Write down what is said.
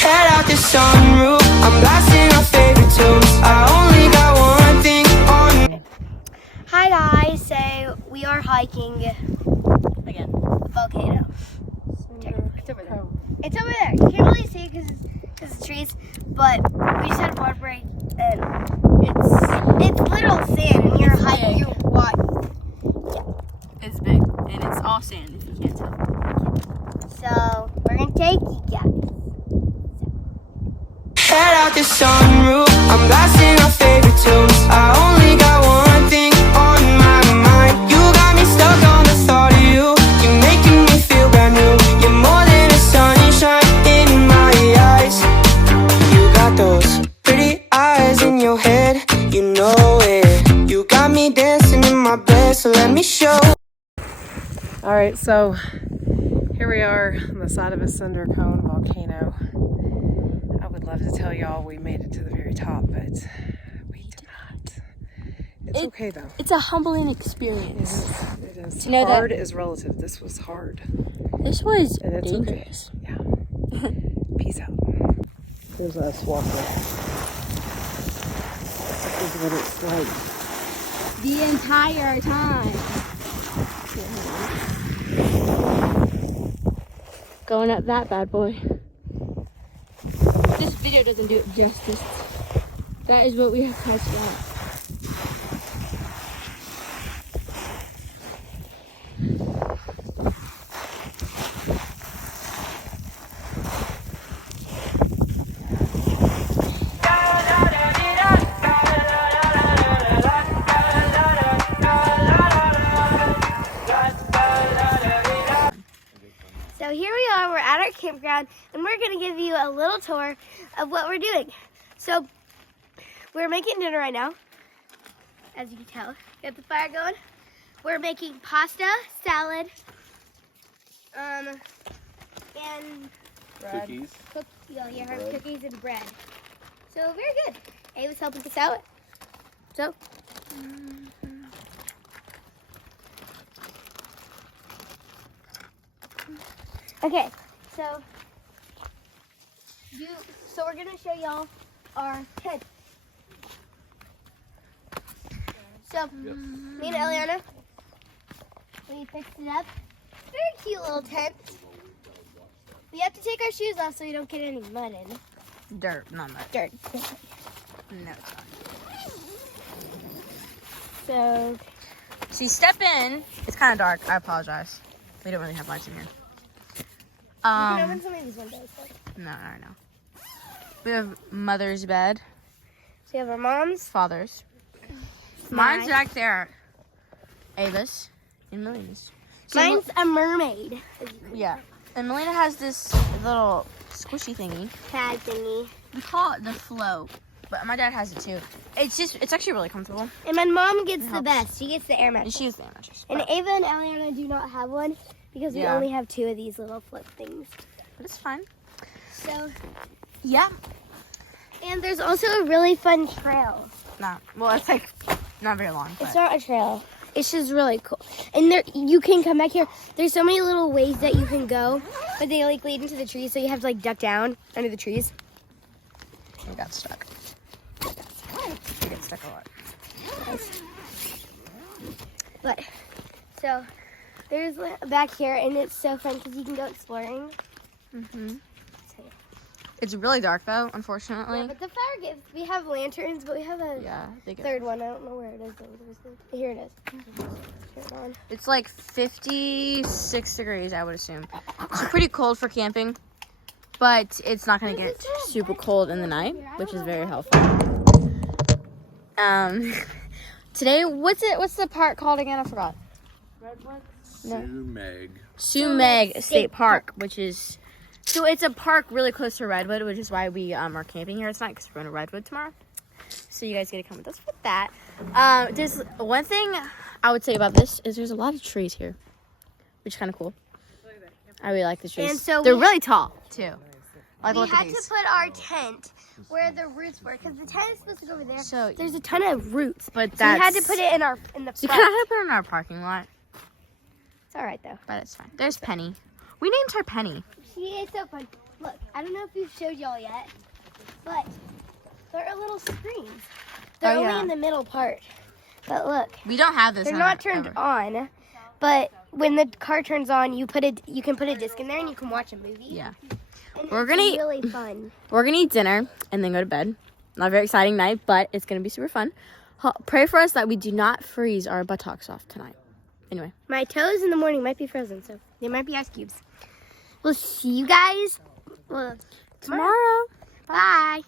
Head out the sunroof, I'm blasting our favorite tunes. I only got one thing on. Hi guys, so we are hiking again, a volcano. It's over there. It's over there. You can't really see it because of trees, but we just had a water break and it's little sand and you're hiking, you're walking. Yeah. It's big and it's all sand if you can't tell. So we're gonna take you guys. Head out the sunroof, I'm blasting our favorite tunes. I only got one thing on my mind. You got me stuck on the thought of you. You're making me feel brand new. You're more than a sunshine in my eyes. You got those pretty eyes in your head, you know it. You got me dancing in my bed, so let me show. All right, so here we are on the side of a cinder cone volcano. I would love to tell y'all we made it to the very top, but we did not. It's okay though. It's a humbling experience. It is. To know that- Hard is relative. This was hard. This was And it's dangerous. okay. Yeah. Peace out. Here's us walking. This is what it's like. The entire time. Going up that bad boy. This video doesn't do it justice. That is what we have touched on. So here we are, we're at our campground, and we're gonna give you a little tour of what we're doing. So we're making dinner right now, as you can tell. We got the fire going. We're making pasta, salad, and Cookies. cookies and bread. So very good. Ava's helping us out. So. Okay, so we're gonna show y'all our tent. So me and Eliana, we fixed it up. Very cute little tent. We have to take our shoes off so we don't get any mud in. Dirt, not mud. Dirt. No, it's not. So See, step in. It's kind of dark. I apologize. We don't really have lights in here. you can open Um, some of these windows. no. We have mother's bed, So we have our mom's. father's. Mine's back there. Ava's and Melina's. So Mine's a mermaid. yeah. And Melina has this little squishy thingy. Pad thingy. We call it the float, but my dad has it too. It's actually really comfortable. And my mom gets the helps. best. She gets the air And mattress. she has the mattress. And Ava and Eliana do not have one because we Yeah. only have 2 of these little flip things. But it's fine. So, Yeah. and there's also a really fun trail. Well, it's like not very long. It's But not a trail. It's just really cool. And there, you can come back here. There's so many little ways that you can go, but they like lead into the trees, so you have to like duck down under the trees. we got stuck. We get stuck a lot. But so there's back here, and it's so fun because you can go exploring. Mhm. It's really dark though, Yeah, unfortunately. but the fire gives. We have lanterns, but we have a Yeah, they get. third one. I don't know where it is. Though. Here it is. Turn it on. It's like 56 degrees, I would assume. It's pretty cold for camping, but it's not gonna get super cold in the night, which is very helpful. Today, what's the park called again? I forgot. Sumeg State Park, which is so it's a park really close to Redwood, which is why we are camping here tonight because we're going to Redwood tomorrow. So you guys get to come with us for that. There's one thing I would say about this is there's a lot of trees here, which is kind of cool. I really like the trees. And so they're really tall too. Like We look at had to these. put our tent where the roots were because the tent is supposed to go over there. So There's a ton of roots. but So we had to that's put it in the so you front. kind of have to put it in our parking lot, It's all right though. but it's fine. There's Penny. We named her Penny. She is so fun. Look, I don't know if we've showed y'all yet, but there are little screens. They're only in the middle part. But look, We don't have this. they're not turned on. But when the car turns on, you can put a disc in there and you can watch a movie. Yeah. And We're it's gonna eat- really fun. We're gonna eat dinner and then go to bed. Not a very exciting night, but it's gonna be super fun. Pray for us that we do not freeze our buttocks off tonight. Anyway. My toes in the morning might be frozen, so they might be ice cubes. We'll see you guys tomorrow. Tomorrow. Bye.